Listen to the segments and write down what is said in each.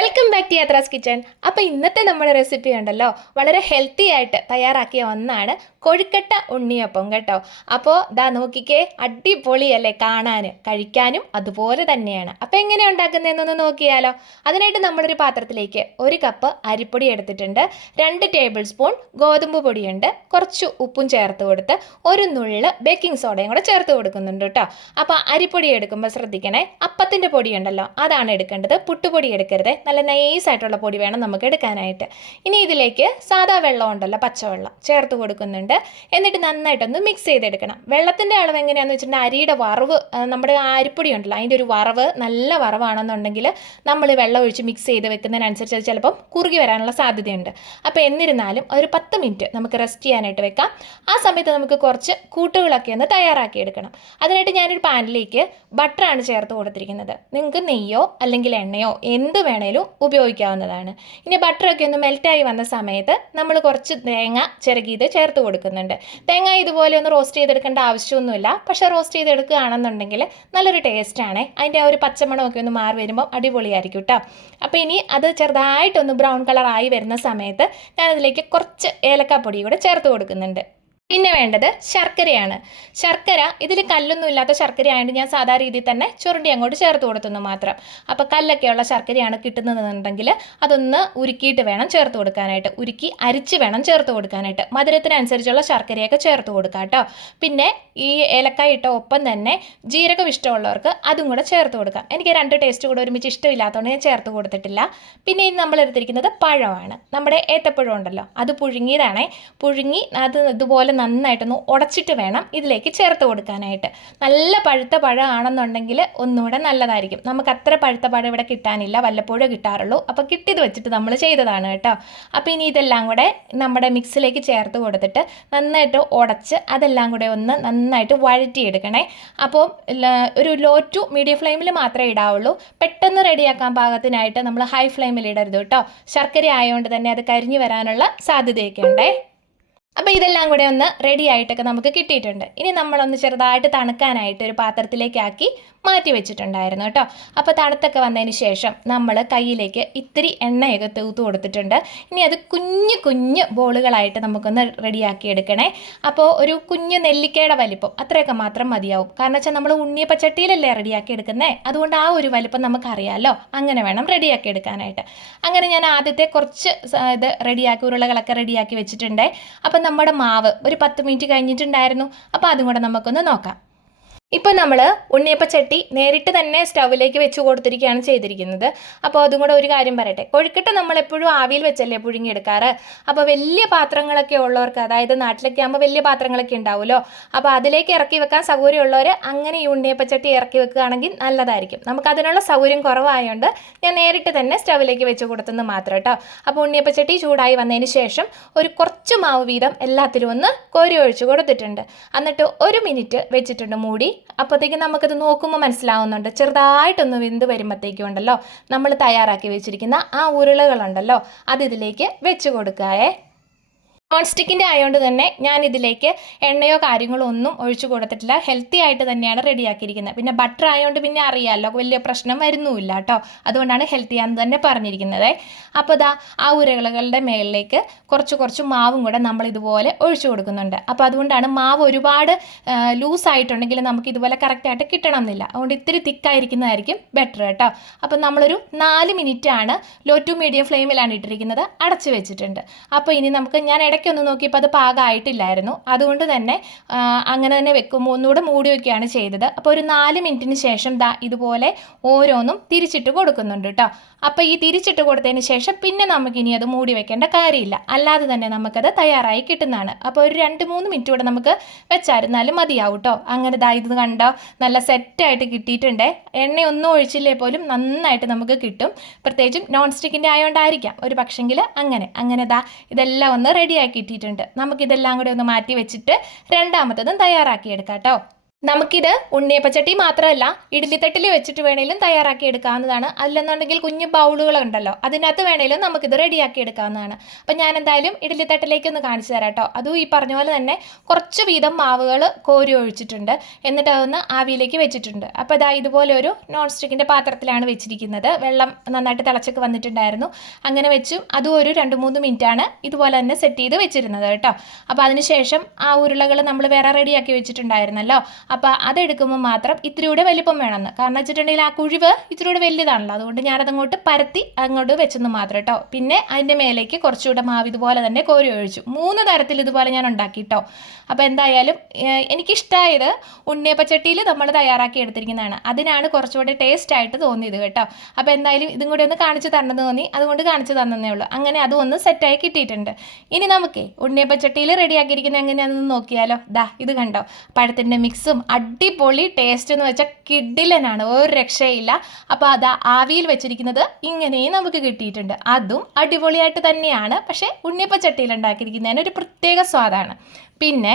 Welcome back to Yathra's kitchen. അപ്പോൾ ഇന്നത്തെ നമ്മുടെ റെസിപ്പി ഉണ്ടല്ലോ, വളരെ ഹെൽത്തി ആയിട്ട് തയ്യാറാക്കിയ ഒന്നാണ് കൊഴുക്കട്ട ഉണ്ണിയപ്പം കേട്ടോ. അപ്പോൾ ദാ നോക്കിക്കേ, അടിപൊളിയല്ലേ കാണാൻ, കഴിക്കാനും അതുപോലെ തന്നെയാണ്. അപ്പോൾ എങ്ങനെയാണ് ഉണ്ടാക്കുന്നതെന്നൊന്ന് നോക്കിയാലോ. അതിനായിട്ട് നമ്മളൊരു പാത്രത്തിലേക്ക് 1 കപ്പ് അരിപ്പൊടി എടുത്തിട്ടുണ്ട്, 2 ടേബിൾ സ്പൂൺ ഗോതമ്പ് പൊടിയുണ്ട്, കുറച്ച് ഉപ്പും ചേർത്ത് കൊടുത്ത് 1 നുള്ള് ബേക്കിംഗ് സോഡയും കൂടെ ചേർത്ത് കൊടുക്കുന്നുണ്ട് കേട്ടോ. അപ്പോൾ അരിപ്പൊടി എടുക്കുമ്പോൾ ശ്രദ്ധിക്കണേ, അപ്പത്തിൻ്റെ പൊടി ഉണ്ടല്ലോ അതാണ് എടുക്കേണ്ടത്, പുട്ടുപൊടി എടുക്കരുത്. നല്ല നൈസായിട്ടുള്ള പൊടി വേണം നമുക്ക് എടുക്കാനായിട്ട്. ഇനി ഇതിലേക്ക് സാദാ വെള്ളം ഉണ്ടല്ലോ, പച്ചവെള്ളം ചേർത്ത് കൊടുക്കുന്നുണ്ട്. എന്നിട്ട് നന്നായിട്ടൊന്ന് മിക്സ് ചെയ്തെടുക്കണം. വെള്ളത്തിൻ്റെ അളവ് എങ്ങനെയാണെന്ന് വെച്ചിട്ടുണ്ടെങ്കിൽ അരിയുടെ വറവ്, നമ്മുടെ അരിപ്പൊടി ഉണ്ടല്ലോ അതിൻ്റെ ഒരു വറവ് നല്ല വറവാണെന്നുണ്ടെങ്കിൽ നമ്മൾ വെള്ളം ഒഴിച്ച് മിക്സ് ചെയ്ത് വെക്കുന്നതിനനുസരിച്ച് അത് ചിലപ്പം കുറുകി വരാനുള്ള സാധ്യതയുണ്ട്. അപ്പോൾ എന്നിരുന്നാലും ഒരു 10 മിനിറ്റ് നമുക്ക് റെസ്റ്റ് ചെയ്യാനായിട്ട് വെക്കാം. ആ സമയത്ത് നമുക്ക് കുറച്ച് കൂട്ടുകളൊക്കെ ഒന്ന് തയ്യാറാക്കി എടുക്കണം. അതിനായിട്ട് ഞാനൊരു പാനിലേക്ക് ബട്ടറാണ് ചേർത്ത് കൊടുത്തിരിക്കുന്നത്. നിങ്ങൾക്ക് നെയ്യോ അല്ലെങ്കിൽ എണ്ണയോ എന്ത് വേണേലും ഉപയോഗിക്കാവുന്നതാണ്. ഇനി ബട്ടറൊക്കെ ഒന്ന് മെൽറ്റായി വന്ന സമയത്ത് നമ്മൾ കുറച്ച് തേങ്ങ ചിരകിയത് ചേർത്ത് കൊടുക്കുന്നുണ്ട്. തേങ്ങ ഇതുപോലെ ഒന്ന് റോസ്റ്റ് ചെയ്തെടുക്കേണ്ട ആവശ്യമൊന്നുമില്ല, പക്ഷേ റോസ്റ്റ് ചെയ്തെടുക്കുകയാണെന്നുണ്ടെങ്കിൽ നല്ലൊരു ടേസ്റ്റാണ്. അതിൻ്റെ ആ ഒരു പച്ചമണമൊക്കെ ഒന്ന് മാറി വരുമ്പോൾ അടിപൊളിയായിരിക്കും കേട്ടോ. അപ്പോൾ ഇനി അത് ചെറുതായിട്ടൊന്ന് ബ്രൗൺ കളറായി വരുന്ന സമയത്ത് ഞാനതിലേക്ക് കുറച്ച് ഏലക്കാപ്പൊടി കൂടെ ചേർത്ത് കൊടുക്കുന്നുണ്ട്. പിന്നെ വേണ്ടത് ശർക്കരയാണ്. ശർക്കര ഇതിൽ കല്ലൊന്നും ഇല്ലാത്ത ശർക്കര ആയതുകൊണ്ട് ഞാൻ സാധാരണ രീതിയിൽ തന്നെ ചുരുണ്ടി അങ്ങോട്ട് ചേർത്ത് കൊടുത്തെന്ന് മാത്രം. അപ്പോൾ കല്ലൊക്കെയുള്ള ശർക്കരയാണ് കിട്ടുന്നതെന്നുണ്ടെങ്കിൽ അതൊന്ന് ഉരുക്കിയിട്ട് വേണം ചേർത്ത് കൊടുക്കാനായിട്ട്, ഉരുക്കി അരിച്ച് വേണം ചേർത്ത് കൊടുക്കാനായിട്ട്. മധുരത്തിനനുസരിച്ചുള്ള ശർക്കരയൊക്കെ ചേർത്ത് കൊടുക്കാം കേട്ടോ. പിന്നെ ഈ ഏലക്കായ ഇട്ട ഒപ്പം തന്നെ ജീരകം ഇഷ്ടമുള്ളവർക്ക് അതും കൂടെ ചേർത്ത് കൊടുക്കാം. എനിക്ക് 2 ടേസ്റ്റ് കൂടെ ഒരുമിച്ച് ഇഷ്ടമില്ലാത്തതുകൊണ്ട് ഞാൻ ചേർത്ത് കൊടുത്തിട്ടില്ല. പിന്നെ ഇനി നമ്മൾ എടുത്തിരിക്കുന്നത് പഴമാണ്, നമ്മുടെ ഏത്തപ്പഴം ഉണ്ടല്ലോ അത് പുഴുങ്ങിയതാണേ. പുഴുങ്ങി അത് ഇതുപോലെ നന്നായിട്ടൊന്ന് ഉടച്ചിട്ട് വേണം ഇതിലേക്ക് ചേർത്ത് കൊടുക്കാനായിട്ട്. നല്ല പഴുത്ത പഴമാണെന്നുണ്ടെങ്കിൽ ഒന്നുകൂടെ നല്ലതായിരിക്കും. നമുക്ക് അത്ര പഴുത്ത പഴം ഇവിടെ കിട്ടാനില്ല, വല്ലപ്പോഴും കിട്ടാറുള്ളൂ. അപ്പോൾ കിട്ടിയത് വെച്ചിട്ട് നമ്മൾ ചെയ്തതാണ് കേട്ടോ. അപ്പോൾ ഇനി ഇതെല്ലാം കൂടെ നമ്മുടെ മിക്സിലേക്ക് ചേർത്ത് കൊടുത്തിട്ട് നന്നായിട്ട് ഉടച്ച് അതെല്ലാം കൂടെ ഒന്ന് നന്നായിട്ട് വഴറ്റിയെടുക്കണേ. അപ്പോൾ ഒരു ലോ ടു മീഡിയം ഫ്ലെയിമിൽ മാത്രമേ ഇടാവുള്ളൂ. പെട്ടെന്ന് റെഡിയാക്കാൻ പാകത്തിനായിട്ട് നമ്മൾ ഹൈ ഫ്ലെയിമിൽ ഇടരുത് കേട്ടോ. ശർക്കര ആയതുകൊണ്ട് തന്നെ അത് കരിഞ്ഞു വരാനുള്ള സാധ്യതയൊക്കെ ഉണ്ടേ. അപ്പോൾ ഇതെല്ലാം കൂടെ ഒന്ന് റെഡി ആയിട്ടൊക്കെ നമുക്ക് കിട്ടിയിട്ടുണ്ട്. ഇനി നമ്മളൊന്ന് ചെറുതായിട്ട് തണുക്കാനായിട്ട് ഒരു പാത്രത്തിലേക്കാക്കി മാറ്റി വെച്ചിട്ടുണ്ടായിരുന്നു കേട്ടോ. അപ്പോൾ തണുത്തൊക്കെ വന്നതിന് ശേഷം നമ്മൾ കയ്യിലേക്ക് ഇത്തിരി എണ്ണയൊക്കെ തൂത്ത് കൊടുത്തിട്ടുണ്ട്. ഇനി അത് കുഞ്ഞു കുഞ്ഞു ബോളുകളായിട്ട് നമുക്കൊന്ന് റെഡിയാക്കി എടുക്കണേ. അപ്പോൾ ഒരു കുഞ്ഞു നെല്ലിക്കയുടെ വലിപ്പം അത്രയൊക്കെ മാത്രം മതിയാവും. കാരണം വെച്ചാൽ നമ്മൾ ഉണ്ണിയപ്പച്ചട്ടിയിലല്ലേ റെഡിയാക്കി എടുക്കുന്നത്, അതുകൊണ്ട് ആ ഒരു വലിപ്പം നമുക്കറിയാമല്ലോ. അങ്ങനെ വേണം റെഡിയാക്കി എടുക്കാനായിട്ട്. അങ്ങനെ ഞാൻ ആദ്യത്തെ കുറച്ച് ഇത് റെഡിയാക്കി ഉരുളകളൊക്കെ റെഡിയാക്കി വെച്ചിട്ടുണ്ട്. അപ്പം നമ്മുടെ മാവ് ഒരു 10 മിനിറ്റ് കഴിഞ്ഞിട്ടുണ്ടായിരുന്നു. അപ്പോൾ അതും കൂടെ നമുക്കൊന്ന് നോക്കാം. ഇപ്പോൾ നമ്മൾ ഉണ്ണിയപ്പച്ചട്ടി നേരിട്ട് തന്നെ സ്റ്റൗവിലേക്ക് വെച്ച് കൊടുത്തിരിക്കുകയാണ് ചെയ്തിരിക്കുന്നത്. അപ്പോൾ അതും കൂടെ ഒരു കാര്യം പറയട്ടെ, കൊഴുക്കട്ട നമ്മളെപ്പോഴും ആവിയിൽ വെച്ചല്ലേ പുഴുങ്ങിയെടുക്കാറ്. അപ്പോൾ വലിയ പാത്രങ്ങളൊക്കെ ഉള്ളവർക്ക്, അതായത് നാട്ടിലൊക്കെ ആകുമ്പോൾ വലിയ പാത്രങ്ങളൊക്കെ ഉണ്ടാവുമല്ലോ, അപ്പോൾ അതിലേക്ക് ഇറക്കി വെക്കാൻ സൗകര്യമുള്ളവർ അങ്ങനെ ഈ ഉണ്ണിയപ്പച്ചട്ടി ഇറക്കി വെക്കുകയാണെങ്കിൽ നല്ലതായിരിക്കും. നമുക്കതിനുള്ള സൗകര്യം കുറവായതുകൊണ്ട് ഞാൻ നേരിട്ട് തന്നെ സ്റ്റൗവിലേക്ക് വെച്ച് കൊടുത്തെന്ന് മാത്രം കേട്ടോ. അപ്പോൾ ഉണ്ണിയപ്പച്ചട്ടി ചൂടായി വന്നതിന് ശേഷം ഒരു കുറച്ച് മാവ് വീതം എല്ലാത്തിലും ഒന്ന് കോരി ഒഴിച്ച് കൊടുത്തിട്ടുണ്ട്. എന്നിട്ട് 1 മിനിറ്റ് വെച്ചിട്ടുണ്ട് മൂടി. അപ്പോഴത്തേക്കും നമുക്കത് നോക്കുമ്പോൾ മനസ്സിലാവുന്നുണ്ട്, ചെറുതായിട്ടൊന്ന് വെന്ത് വരുമ്പോഴത്തേക്കും ഉണ്ടല്ലോ നമ്മൾ തയ്യാറാക്കി വെച്ചിരിക്കുന്ന ആ ഉരുളകളുണ്ടല്ലോ അത് ഇതിലേക്ക് വെച്ച് കൊടുക്കുകയെ. നോൺ സ്റ്റിക്കിൻ്റെ ആയതുകൊണ്ട് തന്നെ ഞാൻ ഇതിലേക്ക് എണ്ണയോ കാര്യങ്ങളോ ഒന്നും ഒഴിച്ചു കൊടുത്തിട്ടില്ല. ഹെൽത്തി ആയിട്ട് തന്നെയാണ് റെഡിയാക്കിയിരിക്കുന്നത്. പിന്നെ ബട്ടർ ആയതുകൊണ്ട് പിന്നെ അറിയാമല്ലോ വലിയ പ്രശ്നം വരുന്നുമില്ല കേട്ടോ. അതുകൊണ്ടാണ് ഹെൽത്തി ആണെന്ന് തന്നെ പറഞ്ഞിരിക്കുന്നത്. അപ്പോൾ ഇതാ ആ ഉരുളകളുടെ മേളിലേക്ക് കുറച്ച് മാവും കൂടെ നമ്മൾ ഇതുപോലെ ഒഴിച്ചു കൊടുക്കുന്നുണ്ട്. അപ്പോൾ അതുകൊണ്ടാണ് മാവ് ഒരുപാട് ലൂസായിട്ടുണ്ടെങ്കിൽ നമുക്ക് ഇതുപോലെ കറക്റ്റായിട്ട് കിട്ടണം എന്നില്ല. അതുകൊണ്ട് ഇത്തിരി തിക്കായിരിക്കുന്നതായിരിക്കും ബെറ്റർ കേട്ടോ. അപ്പോൾ നമ്മളൊരു 4 മിനിറ്റാണ് ലോ ടു മീഡിയം ഫ്ലെയിമിലാണ് ഇട്ടിരിക്കുന്നത്, അടച്ചു വെച്ചിട്ടുണ്ട്. അപ്പോൾ ഇനി നമുക്ക് ഞാൻ ഇടയ്ക്കൊന്ന് നോക്കിയപ്പോൾ അത് പാകമായിട്ടില്ലായിരുന്നു, അതുകൊണ്ട് തന്നെ അങ്ങനെ തന്നെ വെക്കുമ്പോൾ ഒന്നുകൂടെ മൂടി വയ്ക്കുകയാണ് ചെയ്തത്. അപ്പോൾ ഒരു 4 മിനിറ്റിന് ശേഷം ദാ ഇതുപോലെ ഓരോന്നും തിരിച്ചിട്ട് കൊടുക്കുന്നുണ്ട് കേട്ടോ. അപ്പോൾ ഈ തിരിച്ചിട്ട് കൊടുത്തതിന് ശേഷം പിന്നെ നമുക്കിനി അത് മൂടി വെക്കേണ്ട കാര്യമില്ല, അല്ലാതെ തന്നെ നമുക്കത് തയ്യാറായി കിട്ടുന്നതാണ്. അപ്പോൾ ഒരു 2-3 മിനിറ്റ് കൂടെ നമുക്ക് വെച്ചായിരുന്നാലും മതിയാവും കേട്ടോ. അങ്ങനെ ദാ ഇത് കണ്ടോ, നല്ല സെറ്റായിട്ട് കിട്ടിയിട്ടുണ്ട്. എണ്ണയൊന്നും ഒഴിച്ചില്ലേ പോലും നന്നായിട്ട് നമുക്ക് കിട്ടും. പ്രത്യേകിച്ചും നോൺ സ്റ്റിക്കിൻ്റെ ആയതുകൊണ്ടായിരിക്കാം ഒരു പക്ഷെങ്കിൽ അങ്ങനെ ദാ ഇതെല്ലാം ഒന്ന് റെഡിയാക്കി കിട്ടിയിട്ടുണ്ട്. നമുക്കിതെല്ലാം കൂടി ഒന്ന് മാറ്റി വെച്ചിട്ട് രണ്ടാമത്തതും തയ്യാറാക്കിയെടുക്കാം കേട്ടോ. നമുക്കിത് ഉണ്ണിയപ്പച്ചട്ടി മാത്രമല്ല ഇഡ്ഡലിത്തട്ടിൽ വെച്ചിട്ട് വേണേലും തയ്യാറാക്കി എടുക്കാവുന്നതാണ്. അല്ലെന്നുണ്ടെങ്കിൽ കുഞ്ഞു ബൗളുകളുണ്ടല്ലോ, അതിനകത്ത് വേണേലും നമുക്കിത് റെഡിയാക്കി എടുക്കാവുന്നതാണ്. അപ്പം ഞാൻ എന്തായാലും ഇഡ്ഡലിത്തട്ടിലേക്ക് ഒന്ന് കാണിച്ചു തരാം കേട്ടോ. അതും ഈ പറഞ്ഞ പോലെ തന്നെ കുറച്ച് വീതം മാവുകൾ കോരി ഒഴിച്ചിട്ടുണ്ട്, എന്നിട്ട് അതൊന്ന് ആവിയിലേക്ക് വെച്ചിട്ടുണ്ട്. അപ്പോൾ ഇതാ ഇതുപോലെ ഒരു നോൺ സ്റ്റിക്കിൻ്റെ പാത്രത്തിലാണ് വെച്ചിരിക്കുന്നത്. വെള്ളം നന്നായിട്ട് തിളച്ചൊക്കെ വന്നിട്ടുണ്ടായിരുന്നു. അങ്ങനെ വെച്ചും അതും ഒരു 2-3 മിനിറ്റാണ് ഇതുപോലെ തന്നെ സെറ്റ് ചെയ്ത് വെച്ചിരുന്നത് കേട്ടോ. അപ്പോൾ അതിനുശേഷം ആ ഉരുളകൾ നമ്മൾ വേറെ റെഡിയാക്കി വെച്ചിട്ടുണ്ടായിരുന്നല്ലോ, അപ്പോൾ അതെടുക്കുമ്പോൾ മാത്രം ഇത്തിരി കൂടെ വലിപ്പം വേണമെന്ന്. കാരണം വെച്ചിട്ടുണ്ടെങ്കിൽ ആ കുഴിവ് ഇത്തിരി കൂടെ വലിയതാണല്ലോ, അതുകൊണ്ട് ഞാനതങ്ങോട്ട് പരത്തി അങ്ങോട്ട് വെച്ചെന്ന് മാത്രം കേട്ടോ. പിന്നെ അതിൻ്റെ മേലേക്ക് കുറച്ചുകൂടെ മാവ് ഇതുപോലെ തന്നെ കോരി ഒഴിച്ചു. 3 തരത്തിൽ ഇതുപോലെ ഞാൻ ഉണ്ടാക്കി കേട്ടോ. അപ്പോൾ എന്തായാലും എനിക്കിഷ്ടമായത് ഉണ്ണിയപ്പച്ചട്ടിയിൽ നമ്മൾ തയ്യാറാക്കി എടുത്തിരിക്കുന്നതാണ്. അതിനാണ് കുറച്ചുകൂടെ ടേസ്റ്റ് ആയിട്ട് തോന്നിയത് കേട്ടോ. അപ്പോൾ എന്തായാലും ഇതും കൂടി ഒന്ന് കാണിച്ചു തരണമെന്ന് തോന്നി, അതുകൊണ്ട് കാണിച്ചു തന്നേ ഉള്ളൂ. അങ്ങനെ അതും ഒന്ന് സെറ്റായി കിട്ടിയിട്ടുണ്ട്. ഇനി നമുക്ക് ഉണ്ണിയപ്പച്ചട്ടിയിൽ റെഡിയാക്കിയിരിക്കുന്നത് എങ്ങനെയാണെന്ന് നോക്കിയാലോ. ദാ ഇത് കണ്ടോ, പഴത്തിൻ്റെ മിക്സും അടിപൊളി ടേസ്റ്റ് എന്ന് വെച്ചാൽ കിഡിലനാണ്, ഒരു രക്ഷയില്ല. അപ്പോൾ അത് ആവിയിൽ വെച്ചിരിക്കുന്നത് ഇങ്ങനെയും നമുക്ക് കിട്ടിയിട്ടുണ്ട്. അതും അടിപൊളിയായിട്ട് തന്നെയാണ്, പക്ഷേ ഉണ്ണിയപ്പച്ചട്ടിയിൽ ഉണ്ടാക്കിയിരിക്കുന്നതിന് ഒരു പ്രത്യേക സ്വാദാണ്. പിന്നെ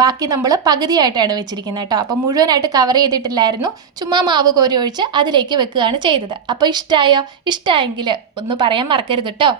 ബാക്കി നമ്മൾ പകുതിയായിട്ടാണ് വെച്ചിരിക്കുന്നത് കേട്ടോ. അപ്പോൾ മുഴുവനായിട്ട് കവർ ചെയ്തിട്ടില്ലായിരുന്നു, ചുമ്മാ മാവ് കോരി ഒഴിച്ച് അതിലേക്ക് വെക്കുകയാണ് ചെയ്തത്. അപ്പോൾ ഇഷ്ടമായോ? ഇഷ്ടമായെങ്കിൽ ഒന്ന് പറയാൻ മറക്കരുത് കേട്ടോ.